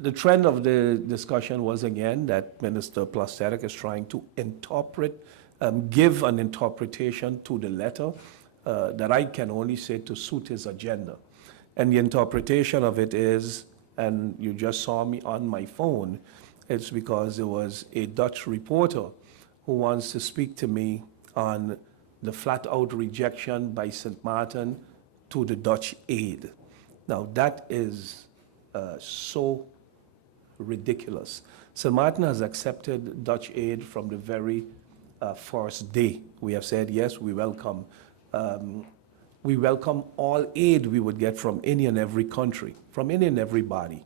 the trend of the discussion was again that Minister Plasterk is trying to interpret, give an interpretation to the letter that I can only say to suit his agenda. And the interpretation of it is, and you just saw me on my phone, it's because there was a Dutch reporter who wants to speak to me on the flat-out rejection by St. Martin to the Dutch aid. Now, that is so ridiculous. St. Martin has accepted Dutch aid from the very first day. We have said, yes, we welcome all aid we would get from any and every country, from any and everybody.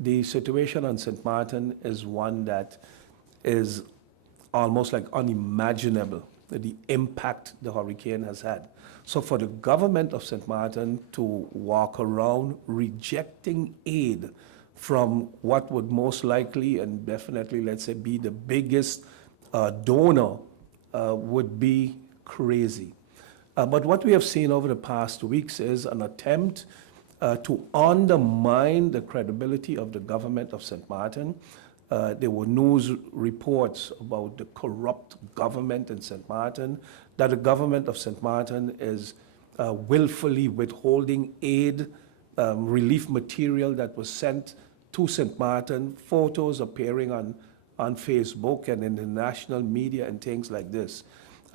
The situation on St. Martin is one that is almost like unimaginable, the impact the hurricane has had. So for the government of St. Martin to walk around rejecting aid from what would most likely and definitely, let's say, be the biggest donor would be crazy. But what we have seen over the past weeks is an attempt to undermine the credibility of the government of St. Martin. There were news reports about the corrupt government in St. Martin, that the government of St. Martin is willfully withholding aid, relief material that was sent to St. Martin, photos appearing on Facebook and in the national media and things like this.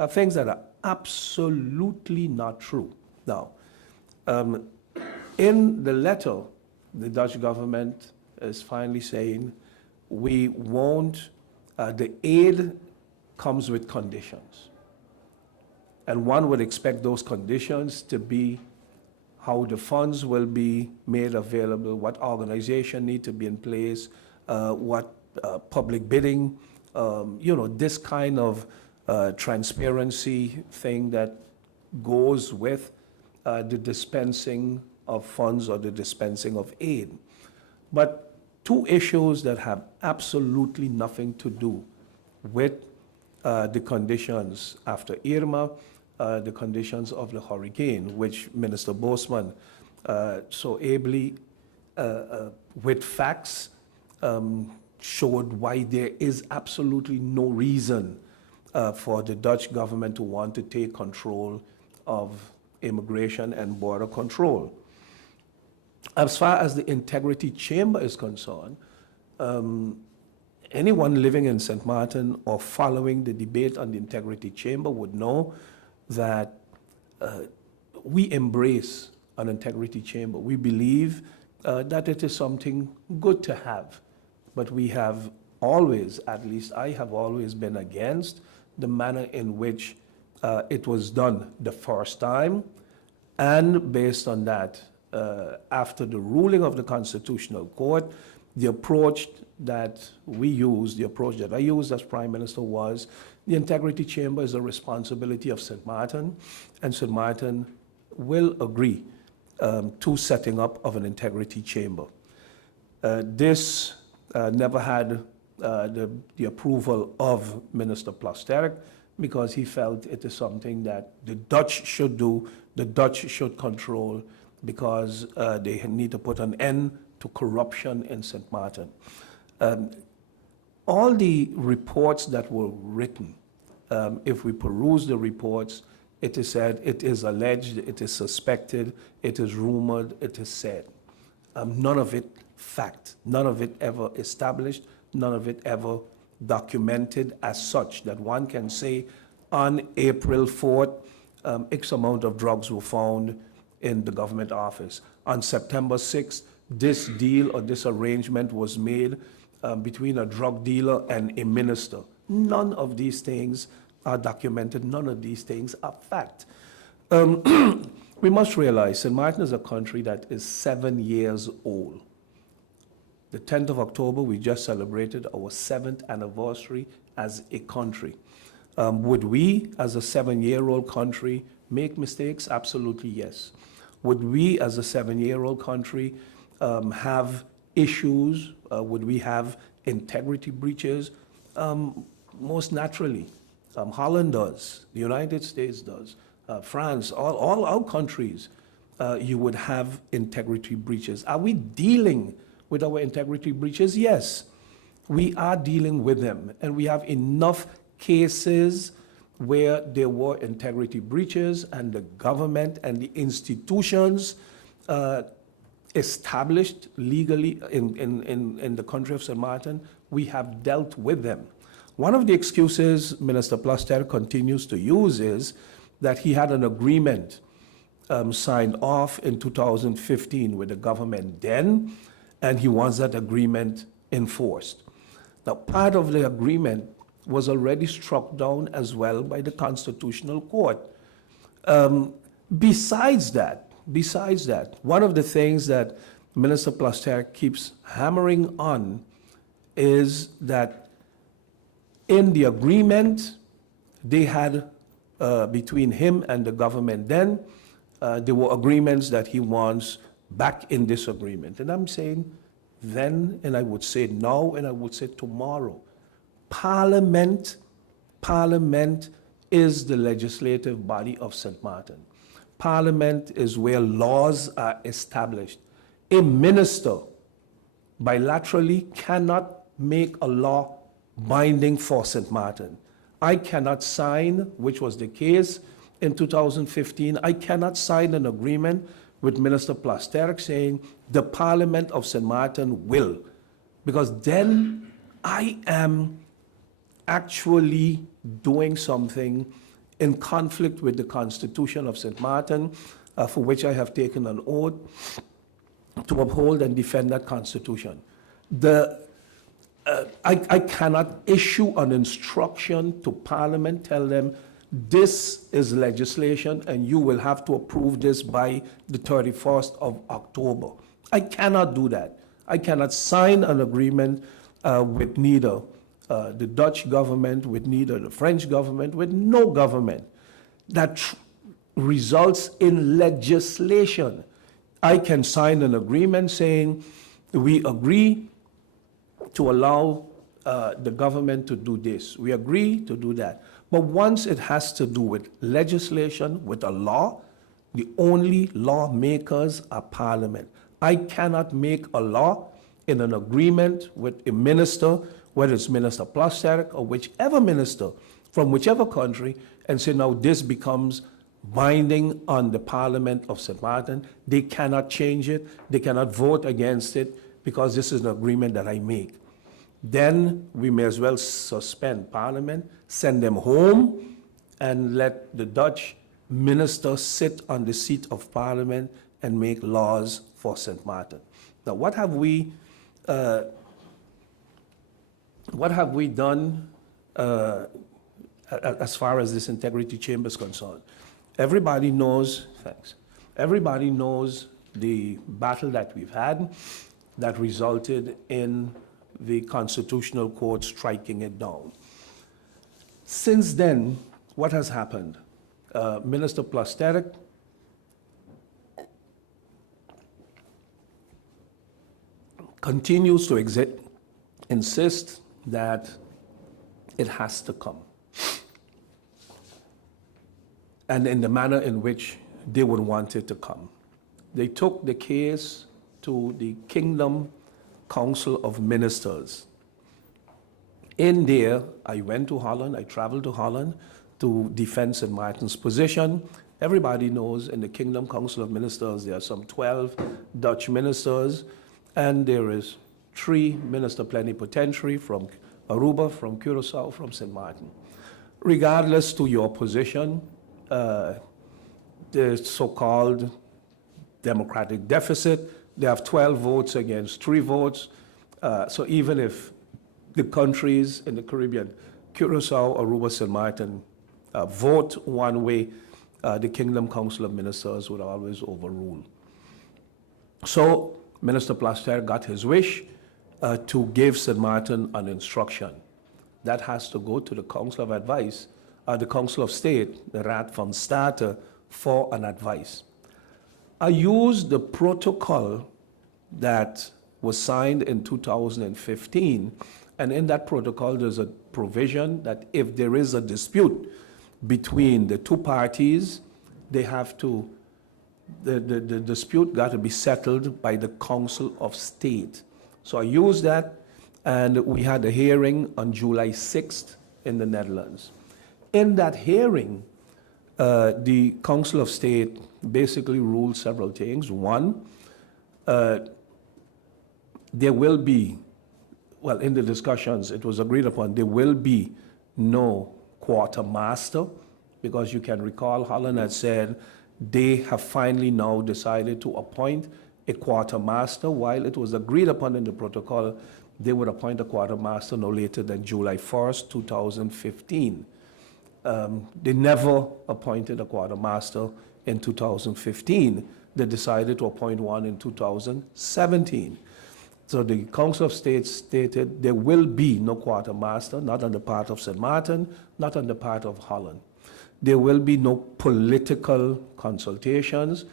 Things that are absolutely not true. Now, in the letter, the Dutch government is finally saying, we won't, the aid comes with conditions. And one would expect those conditions to be how the funds will be made available, what organization need to be in place, what public bidding, this kind of transparency thing that goes with the dispensing of funds or the dispensing of aid. But two issues that have absolutely nothing to do with the conditions after Irma, the conditions of the hurricane, which Minister Bosman so ably, with facts, showed why there is absolutely no reason for the Dutch government to want to take control of immigration and border control. As far as the Integrity Chamber is concerned, anyone living in St. Martin or following the debate on the Integrity Chamber would know that we embrace an Integrity Chamber. We believe that it is something good to have, but we have always, at least I have always been against the manner in which it was done the first time, and based on that, after the ruling of the Constitutional Court, the approach that we used, the approach that I used as Prime Minister was, the Integrity Chamber is a responsibility of St. Martin, and St. Martin will agree to setting up of an Integrity Chamber. This never had the approval of Minister Plasterk because he felt it is something that the Dutch should do, the Dutch should control, because they need to put an end to corruption in St. Martin. All the reports that were written, if we peruse the reports, it is said, it is alleged, it is suspected, it is rumored, it is said. None of it fact, none of it ever established, none of it ever documented as such that one can say on April 4th, X amount of drugs were found in the government office. On September 6th, this deal or this arrangement was made between a drug dealer and a minister. None of these things are documented. None of these things are fact. We must realize St. Martin is a country that is 7 years old. The 10th of October, we just celebrated our 7th anniversary as a country. Would we, as a 7-year-old country, make mistakes? Absolutely yes. Would we, as a 7-year-old country, have issues? Would we have integrity breaches? Most naturally. Holland does, the United States does, France, all our countries, you would have integrity breaches. Are we dealing with our integrity breaches? Yes, we are dealing with them, and we have enough cases where there were integrity breaches and the government and the institutions established legally in the country of St. Martin, we have dealt with them. One of the excuses Minister Plaster continues to use is that he had an agreement signed off in 2015 with the government then, and he wants that agreement enforced. Now, part of the agreement was already struck down as well by the Constitutional Court. Besides that, one of the things that Minister Plaster keeps hammering on is that in the agreement they had between him and the government then, there were agreements that he wants back in this agreement. And I'm saying then, and I would say now, and I would say tomorrow, Parliament is the legislative body of St. Martin. Parliament is where laws are established. A minister bilaterally cannot make a law binding for St. Martin. I cannot sign, which was the case in 2015, I cannot sign an agreement with Minister Plasterk saying the Parliament of St. Martin will, because then I am actually doing something in conflict with the Constitution of St. Martin, for which I have taken an oath to uphold and defend that Constitution. I cannot issue an instruction to Parliament, tell them this is legislation and you will have to approve this by the 31st of October. I cannot do that. I cannot sign an agreement with neither the Dutch government, with neither the French government, with no government that results in legislation. I can sign an agreement saying we agree to allow the government to do this. We agree to do that. But once it has to do with legislation, with a law, the only lawmakers are Parliament. I cannot make a law in an agreement with a minister, whether it's Minister Plasterk or whichever minister from whichever country, and say, now this becomes binding on the Parliament of St. Martin. They cannot change it. They cannot vote against it because this is an agreement that I make. Then we may as well suspend Parliament, send them home, and let the Dutch minister sit on the seat of Parliament and make laws for St. Martin. Now, what have we done as far as this integrity chamber is concerned? Everybody knows, thanks. Everybody knows the battle that we've had that resulted in the Constitutional Court striking it down. Since then, what has happened? Minister Plasterk continues to insist that it has to come, and in the manner in which they would want it to come. They took the case to the Kingdom Council of Ministers. In there, I went to Holland, I traveled to Holland to defend St. Martin's position. Everybody knows in the Kingdom Council of Ministers there are some 12 Dutch ministers, and there is 3 minister plenipotentiary from Aruba, from Curacao, from St. Martin. Regardless to your position, the so-called democratic deficit, they have 12 votes against 3 votes. So even if the countries in the Caribbean, Curacao, Aruba, St. Martin, vote one way, the Kingdom Council of Ministers would always overrule. So Minister Plaster got his wish to give St. Martin an instruction. That has to go to the Council of Advice, the Council of State, the Raad van State, for an advice. I used the protocol that was signed in 2015, and in that protocol there's a provision that if there is a dispute between the 2 parties, they have to, the dispute got to be settled by the Council of State. So I used that, and we had a hearing on July 6th in the Netherlands. In that hearing, the Council of State basically ruled several things. One, there will be, well, in the discussions, it was agreed upon, there will be no quartermaster, because you can recall Holland had said they have finally now decided to appoint a quartermaster. While it was agreed upon in the protocol, they would appoint a quartermaster no later than July 1st, 2015. They never appointed a quartermaster in 2015. They decided to appoint one in 2017. So the Council of State stated there will be no quartermaster, not on the part of St. Martin, not on the part of Holland. There will be no political consultations.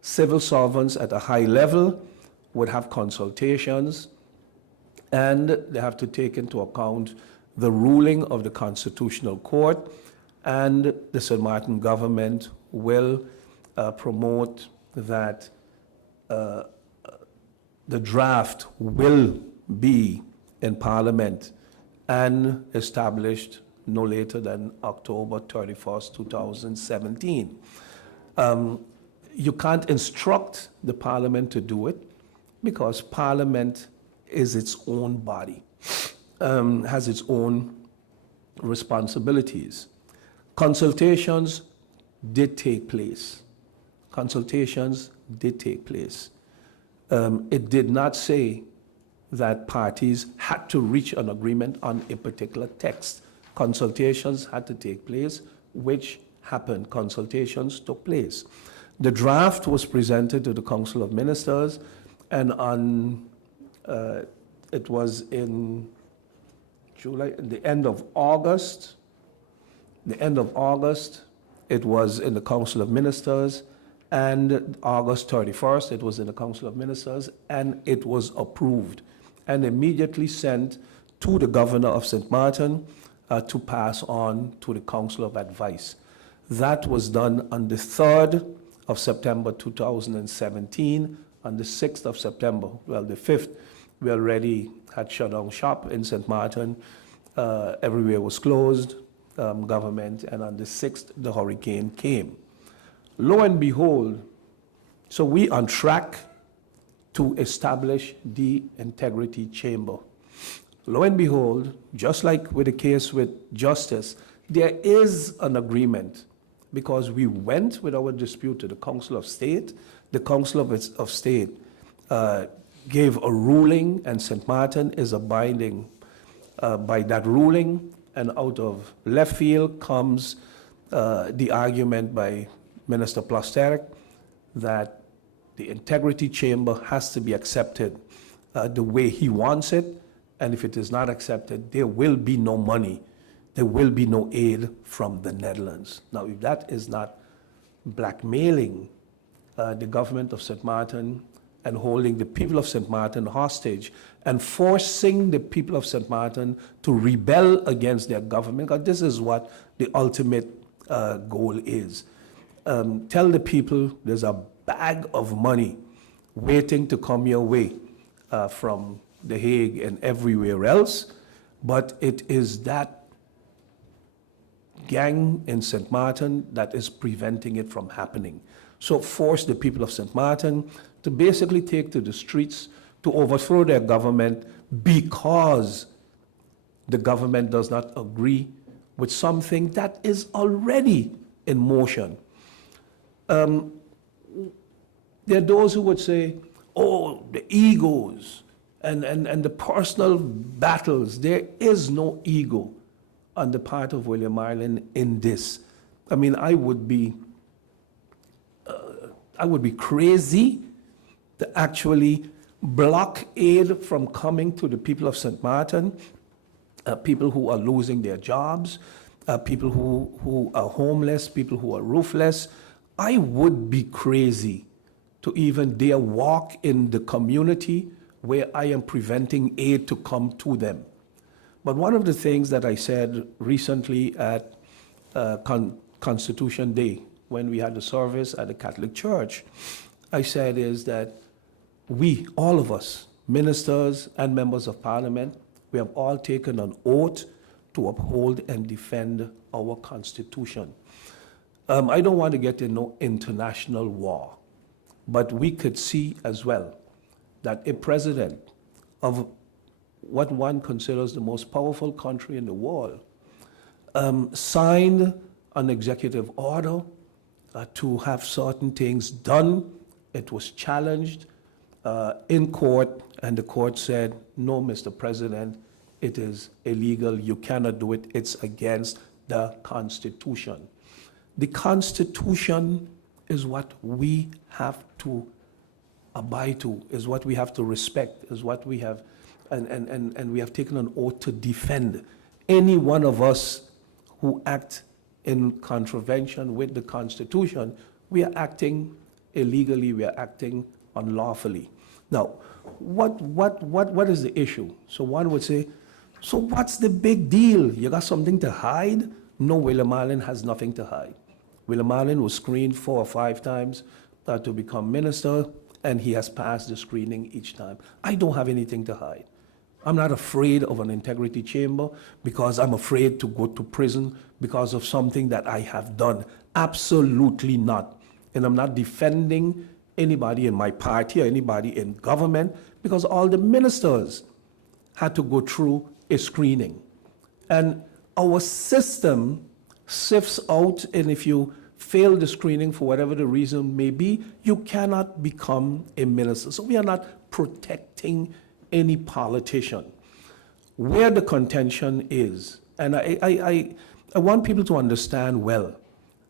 Civil servants at a high level would have consultations, and they have to take into account the ruling of the Constitutional Court, and the St. Martin government will promote that the draft will be in Parliament and established no later than October 31st, 2017. You can't instruct the Parliament to do it because Parliament is its own body, has its own responsibilities. Consultations did take place. Consultations did take place. It did not say that parties had to reach an agreement on a particular text. Consultations had to take place, which happened. Consultations took place. The draft was presented to the Council of Ministers, and it was in July, the end of August. It was in the Council of Ministers, and August 31st, it was in the Council of Ministers, and it was approved and immediately sent to the Governor of St. Martin to pass on to the Council of Advice. That was done on the 3rd of September 2017. On the 6th of September, well, the 5th, we already had shut down shop in St. Martin. Everywhere was closed, government, and on the 6th, the hurricane came. Lo and behold, so we on track to establish the integrity chamber. Lo and behold, just like with the case with justice, there is an agreement because we went with our dispute to the Council of State. The Council of State gave a ruling, and St. Martin is abiding by that ruling, and out of left field comes the argument by Minister Plasterk that the integrity chamber has to be accepted the way he wants it, and if it is not accepted, there will be no money, there will be no aid from the Netherlands. Now, if that is not blackmailing the government of St. Martin and holding the people of St. Martin hostage and forcing the people of St. Martin to rebel against their government, because this is what the ultimate goal is. Tell the people there's a bag of money waiting to come your way from The Hague and everywhere else, but it is that gang in St. Martin that is preventing it from happening. So force the people of St. Martin to basically take to the streets to overthrow their government because the government does not agree with something that is already in motion. There are those who would say, oh, the egos and the personal battles. There is no ego on the part of William Marlin in this. I mean, I would be crazy to actually block aid from coming to the people of St. Martin, people who are losing their jobs, people who are homeless, people who are roofless. I would be crazy to even dare walk in the community where I am preventing aid to come to them. But one of the things that I said recently at Constitution Day, when we had the service at the Catholic Church, I said is that we, all of us, ministers and members of parliament, we have all taken an oath to uphold and defend our Constitution. I don't want to get in no international war, but we could see as well that a president of what one considers the most powerful country in the world signed an executive order to have certain things done. It was challenged in court, and the court said, no, Mr. President, it is illegal, you cannot do it, it's against the Constitution. The Constitution is what we have to abide to, is what we have to respect, is what we have, and we have taken an oath to defend. Any one of us who act in contravention with the Constitution, we are acting illegally, we are acting unlawfully. Now, what is the issue? So one would say, so what's the big deal? You got something to hide? No, William Marlin has nothing to hide. William Marlin was screened 4 or 5 times to become minister, and he has passed the screening each time. I don't have anything to hide. I'm not afraid of an integrity chamber because I'm afraid to go to prison because of something that I have done. Absolutely not. And I'm not defending anybody in my party or anybody in government because all the ministers had to go through a screening. And our system sifts out, and if you fail the screening for whatever the reason may be, you cannot become a minister. So we are not protecting any politician. Where the contention is, and I want people to understand well,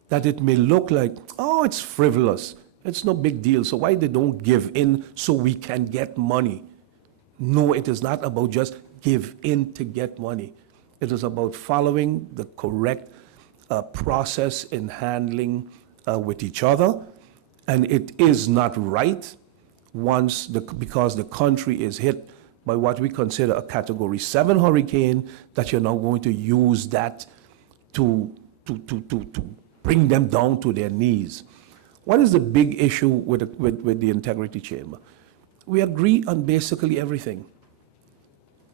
that it may look like, oh, it's frivolous, it's no big deal, so why they don't give in so we can get money? No, it is not about just give in to get money. It is about following the correct process in handling with each other, and it is not right because the country is hit by what we consider a Category 7 hurricane, that you're now going to use that to bring them down to their knees. What is the big issue with the Integrity Chamber? We agree on basically everything.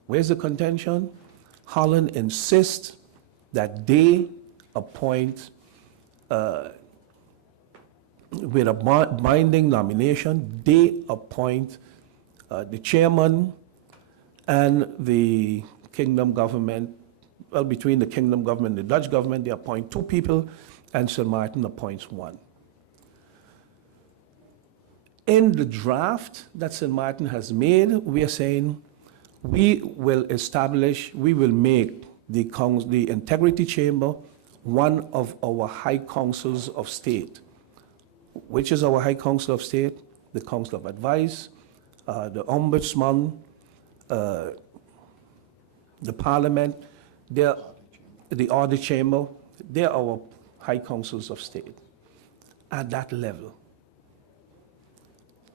Where's the contention? Holland insists that they appoint with a binding nomination, they appoint the chairman and the kingdom government. Well, between the kingdom government and the Dutch government, they appoint 2 people, and St. Martin appoints 1. In the draft that St. Martin has made, we are saying we will make the Integrity Chamber one of our High Councils of State. Which is our High Council of State? The Council of Advice, the Ombudsman, the Parliament, the Audit Chamber. They're our High Councils of State at that level.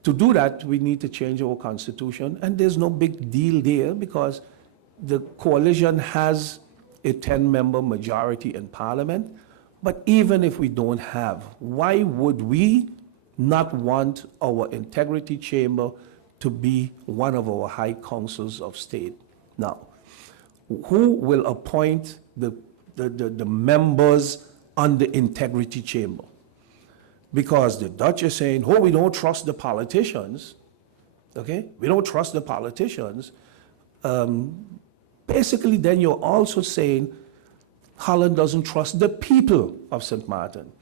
To do that, we need to change our Constitution, and there's no big deal there because the coalition has a 10-member majority in Parliament. But even if we don't have, why would we not want our Integrity Chamber to be one of our High Councils of State? Now, who will appoint the members on the Integrity Chamber? Because the Dutch are saying, oh, we don't trust the politicians, okay? We don't trust the politicians. Basically, then you're also saying Holland doesn't trust the people of St. Martin,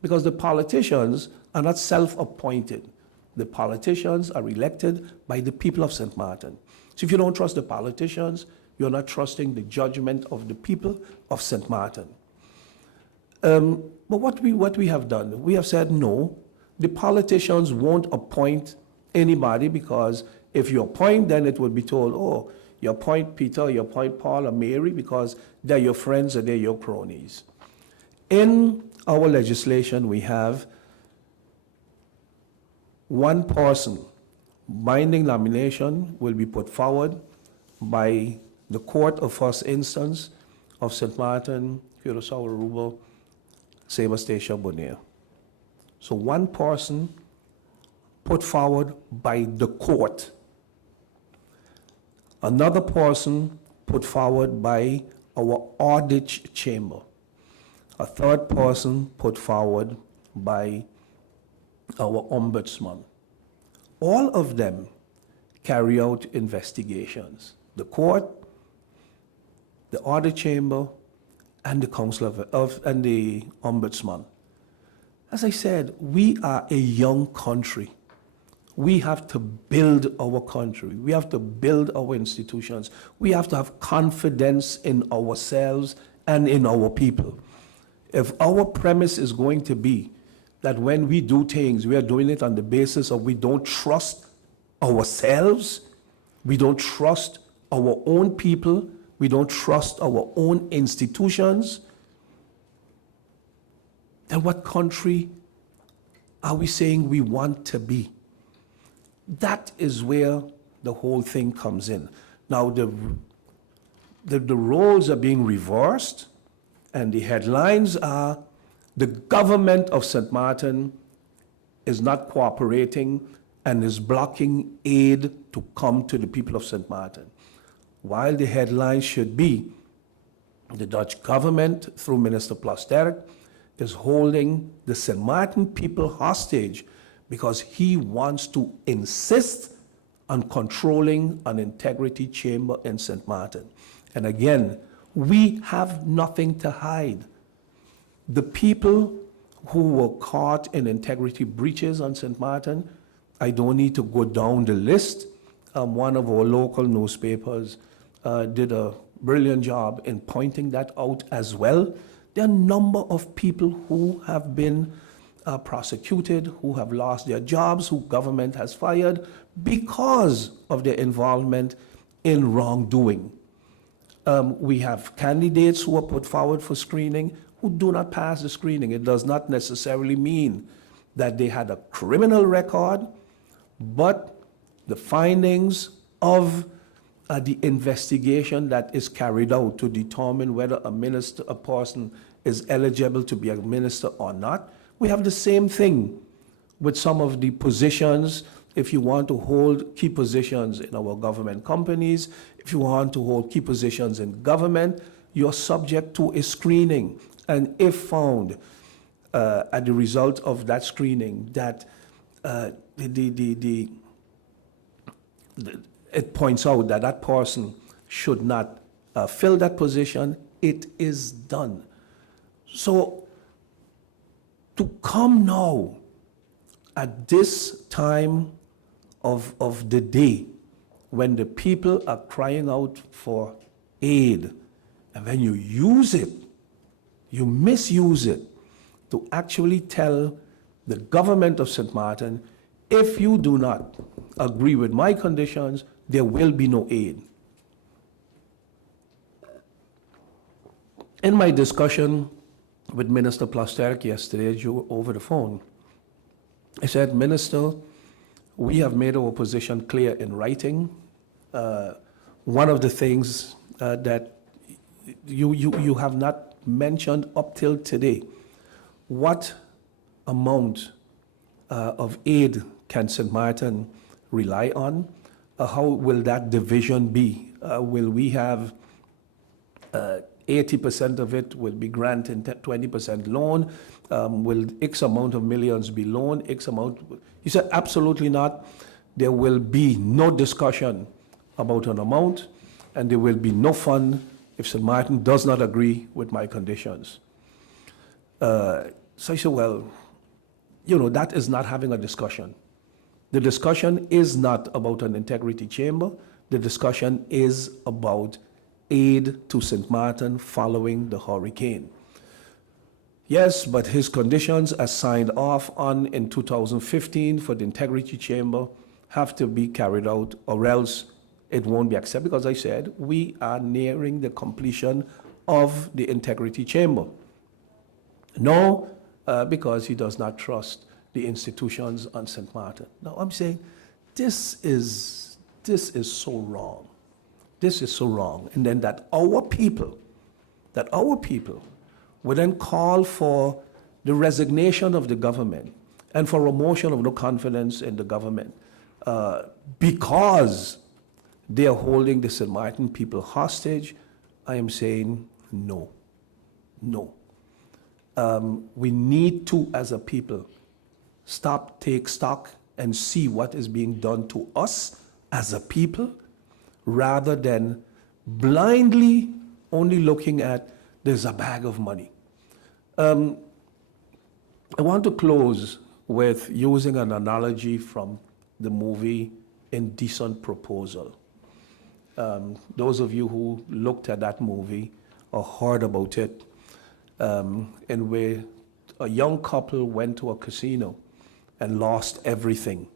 because the politicians are not self-appointed. The politicians are elected by the people of St. Martin. So if you don't trust the politicians, you're not trusting the judgment of the people of St. Martin. But what we have done, we have said no, the politicians won't appoint anybody, because if you appoint, then it would be told, oh, you appoint Peter, you appoint Paul or Mary because they're your friends or they're your cronies. In our legislation, we have one person. Binding nomination will be put forward by the Court of First Instance of St. Martin, Curaçao, Aruba, Sabre Station, Bonaire. So one person put forward by the court. Another person put forward by our audit chamber. A third person put forward by our ombudsman. All of them carry out investigations. The court, the audit chamber, and the council and the ombudsman. As I said, we are a young country. We have to build our country. We have to build our institutions. We have to have confidence in ourselves and in our people. If our premise is going to be that when we do things, we are doing it on the basis of we don't trust ourselves, we don't trust our own people, we don't trust our own institutions, then what country are we saying we want to be? That is where the whole thing comes in. Now, the roles are being reversed, and the headlines are, the government of St. Martin is not cooperating and is blocking aid to come to the people of St. Martin. While the headline should be, the Dutch government, through Minister Plasterk, is holding the St. Martin people hostage because he wants to insist on controlling an integrity chamber in St. Martin. And again, we have nothing to hide. The people who were caught in integrity breaches on St. Martin, I don't need to go down the list. One of our local newspapers did a brilliant job in pointing that out as well. There are a number of people who have been prosecuted, who have lost their jobs, who government has fired because of their involvement in wrongdoing. We have candidates who are put forward for screening who do not pass the screening. It does not necessarily mean that they had a criminal record, but the findings of the investigation that is carried out to determine whether a person is eligible to be a minister or not. We have the same thing with some of the positions. If you want to hold key positions in our government companies, if you want to hold key positions in government, you're subject to a screening. And if found at the result of that screening that it points out that that person should not fill that position, it is done. So to come now at this time of the day when the people are crying out for aid, and when you use it, you misuse it to actually tell the government of St. Martin, if you do not agree with my conditions, there will be no aid. In my discussion with Minister Plasterk yesterday over the phone, I said, Minister, we have made our position clear in writing. One of the things that you have not mentioned up till today, what amount of aid can St. Martin rely on? How will that division be? Will we have 80% of it will be grant and 20% loan? Will X amount of millions be loaned? X amount? He said, absolutely not. There will be no discussion about an amount, and there will be no fund if St. Martin does not agree with my conditions. So I said, well, that is not having a discussion. The discussion is not about an integrity chamber. The discussion is about aid to St. Martin following the hurricane. Yes, but his conditions as signed off on in 2015 for the integrity chamber have to be carried out, or else it won't be accepted, because I said we are nearing the completion of the integrity chamber. No, because he does not trust the institutions on St. Martin. Now I'm saying this is so wrong. This is so wrong. And then that our people would then call for the resignation of the government and for a motion of no confidence in the government because they are holding the St. Martin people hostage. I am saying no, no. We need to, as a people, take stock and see what is being done to us as a people, rather than blindly only looking at there's a bag of money. I want to close with using an analogy from the movie Indecent Proposal. Those of you who looked at that movie or heard about it, and where a young couple went to a casino and lost everything.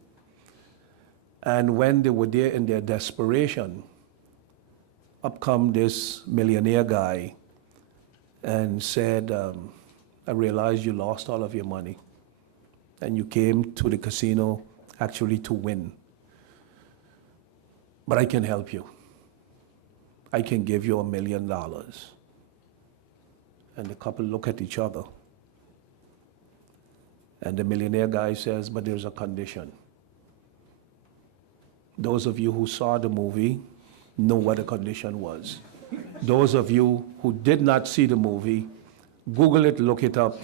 And when they were there in their desperation, up come this millionaire guy and said, I realized you lost all of your money and you came to the casino actually to win. But I can help you. I can give you $1 million. And the couple look at each other. And the millionaire guy says, but there's a condition. Those of you who saw the movie know what the condition was. Those of you who did not see the movie, Google it, look it up,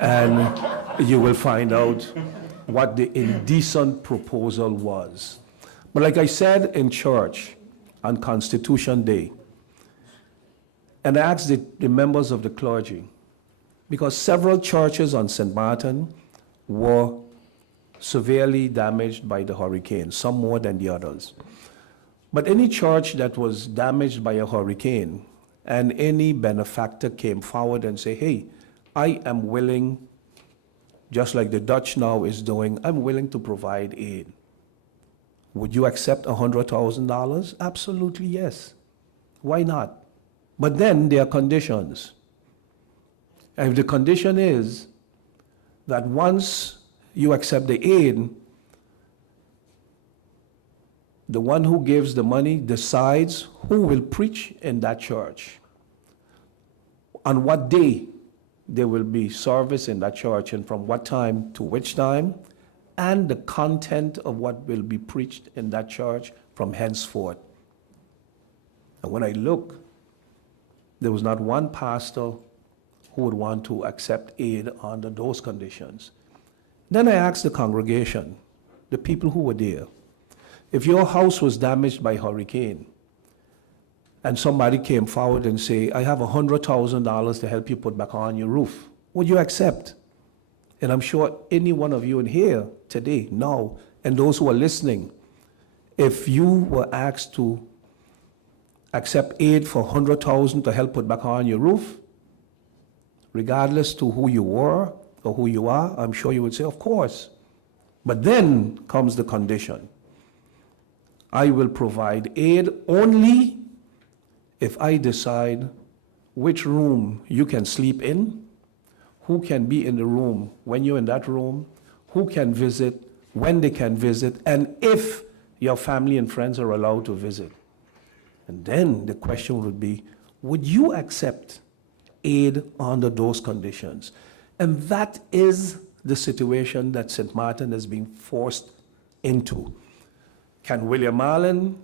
and you will find out what the indecent proposal was. But like I said in church on Constitution Day, and I asked the members of the clergy, because several churches on St. Martin were severely damaged by the hurricane, some more than the others. But any church that was damaged by a hurricane and any benefactor came forward and say, hey, I am willing, just like the Dutch now is doing, I'm willing to provide aid. Would you accept $100,000? Absolutely yes. Why not? But then there are conditions. And if the condition is that once you accept the aid, the one who gives the money decides who will preach in that church, on what day there will be service in that church, and from what time to which time, and the content of what will be preached in that church from henceforth. And when I look, there was not one pastor who would want to accept aid under those conditions. Then I asked the congregation, the people who were there, if your house was damaged by hurricane and somebody came forward and say, I have $100,000 to help you put back on your roof, would you accept? And I'm sure any one of you in here today, now, and those who are listening, if you were asked to accept aid for $100,000 to help put back on your roof, regardless to who you were or who you are, I'm sure you would say, of course. But then comes the condition. I will provide aid only if I decide which room you can sleep in, who can be in the room when you're in that room, who can visit, when they can visit, and if your family and friends are allowed to visit. And then the question would be, would you accept aid under those conditions? And that is the situation that St. Martin is being forced into. Can William Marlin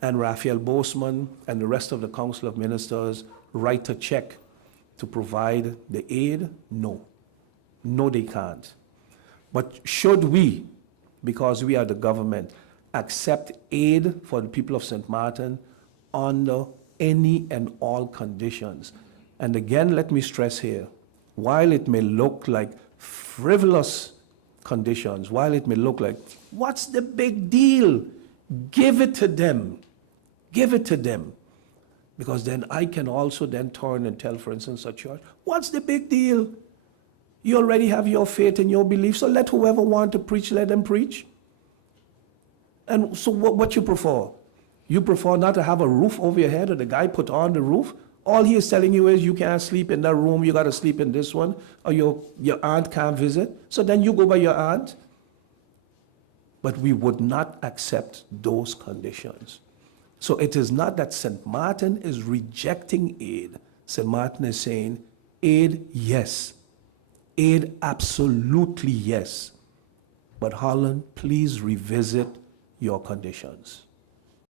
and Raphael Boseman and the rest of the Council of Ministers write a check to provide the aid? No. No, they can't. But should we, because we are the government, accept aid for the people of St. Martin under any and all conditions? And again, let me stress here, while it may look like frivolous conditions, while it may look like, what's the big deal? Give it to them. Give it to them. Because then I can also then turn and tell, for instance, a church, what's the big deal? You already have your faith and your belief, so let whoever want to preach, let them preach. And so what you prefer? You prefer not to have a roof over your head or the guy put on the roof? All he is telling you is you can't sleep in that room, you got to sleep in this one, or your aunt can't visit. So then you go by your aunt. But we would not accept those conditions. So it is not that St. Martin is rejecting aid. St. Martin is saying, aid, yes. Aid, absolutely yes. But Holland, please revisit your conditions.